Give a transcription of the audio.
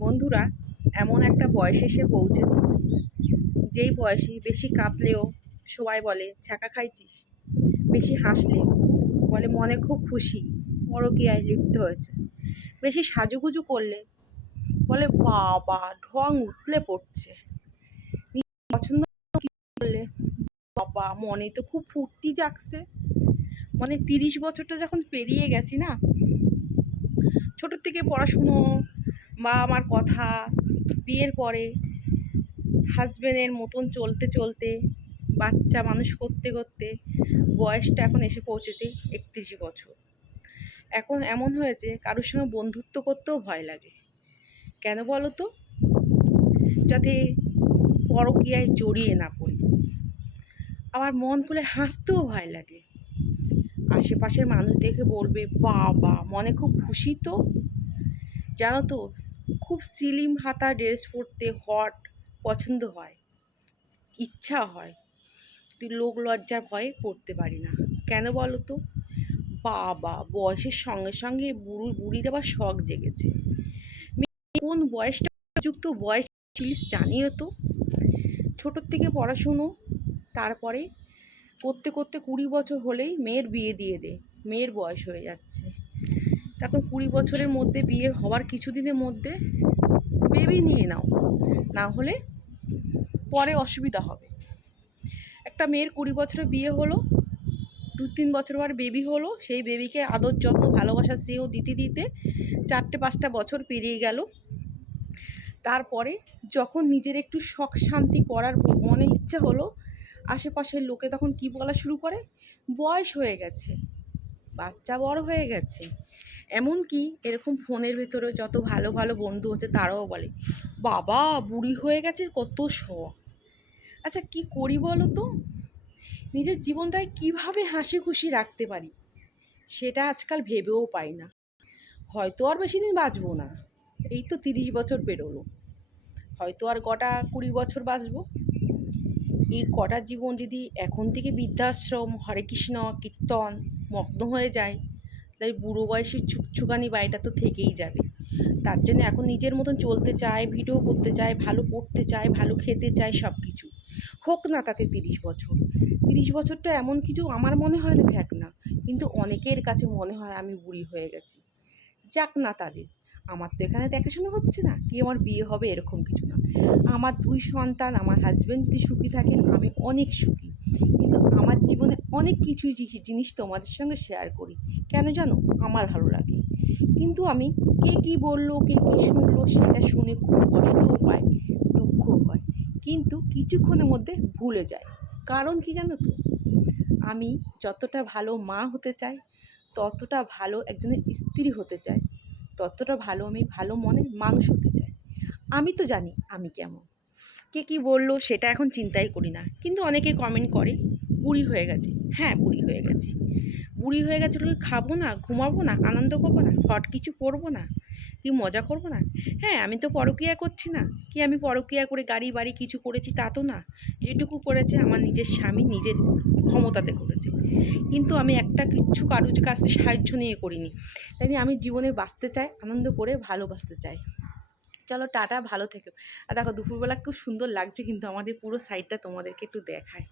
বন্ধুরা, এমন একটা বয়সে এসে পৌঁছেছি। যেই বয়সে বেশি কাঁদলেও সবাই বলে, ছ্যাঁকা খাইছিস? বেশি হাসলে বলে, মনে খুব খুশি, পরকীয়ায় লিপ্ত হয়েছে। বেশি সাজুগুজু করলে বলে, বাবা, ঢং উতলে পড়ছে। পছন্দ করলে বাবা, মনে তো খুব ফুর্তি জাগছে। মানে তিরিশ বছরটা যখন পেরিয়ে গেছি না ছোটোর থেকে পড়াশুনো বা আমার কথা, বিয়ের পরে হাজবেন্ডের মতন চলতে চলতে, বাচ্চা মানুষ করতে করতে বয়সটা এখন এসে পৌঁছেছে একত্রিশ বছর। এখন এমন হয়েছে, কারোর সঙ্গে বন্ধুত্ব করতেও ভয় লাগে। কেন বলো তো? যাতে পরকীয়ায় জড়িয়ে না পড়ি। আমার মন খুলে হাসতেও ভয় লাগে। আশেপাশের মানুষ দেখে বলবে, বাবা, মনে খুব খুশি তো। জানো তো, খুব সিলিম হাতা ড্রেস পরতে হট পছন্দ হয়, ইচ্ছা হয়। তুই লোক লজ্জার ভয়ে পড়তে পারি না। কেন বলো তো? বাবা, বয়সের সঙ্গে সঙ্গে বুড়ো, বুড়ির আবার শখ জেগেছে। কোন বয়সটা যুক্ত বয়স প্লিজ জানিও তো? ছোটোর থেকে পড়াশুনো, তারপরে করতে করতে কুড়ি বছর হলেই মেয়ের বিয়ে দিয়ে দে। মেয়ের বয়স হয়ে যাচ্ছে। তখন কুড়ি বছরের মধ্যে বিয়ের হওয়ার কিছুদিনের মধ্যে বেবি নিয়ে নাও। না হলে পরে অসুবিধা হবে। একটা মেয়ের কুড়ি বছরে বিয়ে হলো, দু তিন বছর পর বেবি হলো, সেই বেবিকে আদর, যত্ন, ভালোবাসা সেও দিতে দিতে চারটে পাঁচটা বছর পেরিয়ে গেল। তারপরে যখন নিজের একটু শখ শান্তি করার মনে ইচ্ছা হলো, আশেপাশের লোকে তখন কি বলা শুরু করে? বয়স হয়ে গেছে, বাচ্চা বড় হয়ে গেছে। এমনকি এরকম ফোনের ভেতরে যত ভালো ভালো বন্ধু হচ্ছে তারাও বলে, বাবা, বুড়ি হয়ে গেছে, কত শখ। আচ্ছা কি করি বলো তো? নিজের জীবনটায় কীভাবে হাসি খুশি রাখতে পারি? সেটা আজকাল ভেবেও পাই না। হয়তো আর বেশি দিন বাঁচবো না। এই তো তিরিশ বছর পেরোলো। হয়তো আর কটা কুড়ি বছর বাঁচবো। এই কটা জীবন যদি এখন থেকে বৃদ্ধাশ্রম, হরে কৃষ্ণ, কীর্তন, মগ্ন হয়ে যায় তাই বুড়ো বয়সের ছুকছুকানি বাড়িটা তো থেকেই যাবে। তার জন্য এখন নিজের মতন চলতে চায়, ভিডিও করতে চায়, ভালো পড়তে চায়, ভালো খেতে চায় সব কিছু হোক না তাতে তিরিশ বছর। তিরিশ বছরটা এমন কিছু আমার মনে হয় না ভ্যাট না, কিন্তু অনেকের কাছে মনে হয় আমি বুড়ি হয়ে গেছি। যাক না তাদের। আমার তো এখানে দেখাশোনা হচ্ছে না, কি আমার বিয়ে হবে এরকম কিছু আমার দুই সন্তান, আমার হাজব্যান্ড যদি সুখী থাকে আমি অনেক সুখী। কিন্তু আমার জীবনে অনেক কিছু জিনিস তোমাদের সঙ্গে শেয়ার করি। কেন জানো? আমার ভালো লাগে। কিন্তু আমি কে কী বলল, কে কী শুনলো, সেটা শুনে খুব কষ্টও পায় দুঃখও হয়। কিন্তু কিছুক্ষণের মধ্যে ভুলে যায় কারণ কি জানো তো? আমি যতটা ভালো মা হতে চাই, ততটা ভালো একজনের স্ত্রী হতে চাই, ততটা ভালো আমি ভালো মনের মানুষ হতে চাই। আমি তো জানি আমি কেমন। কে কী বলল সেটা এখন চিন্তাই করি না। কিন্তু অনেকে কমেন্ট করে, বুড়ি হয়ে গেছে। হ্যাঁ বুড়ি হয়ে গেছি। বুড়ি হয়ে গেছে খাব না, ঘুমাবো না, আনন্দ করব না, হট কিছু করব না, কি মজা করব না? হ্যাঁ আমি তো পরকীয়া করছি না। কি আমি পরকীয়া করে গাড়ি, বাড়ি কিছু করেছি তা তো না। যেটুকু করেছে আমার নিজের স্বামী নিজের ক্ষমতাতে করেছে। কিন্তু আমি একটা কিচ্ছু কারুর কাছ সাহায্য নিয়ে করিনি। তাই আমি জীবনে বাঁচতে চাই, আনন্দ করে ভালোবাসতে চাই। চলো টাটা, ভালো থেকো। আর দেখো, দুপুরবেলা খুব সুন্দর লাগছে কিন্তু আমাদের পুরো সাইডটা তোমাদেরকে একটু দেখায়।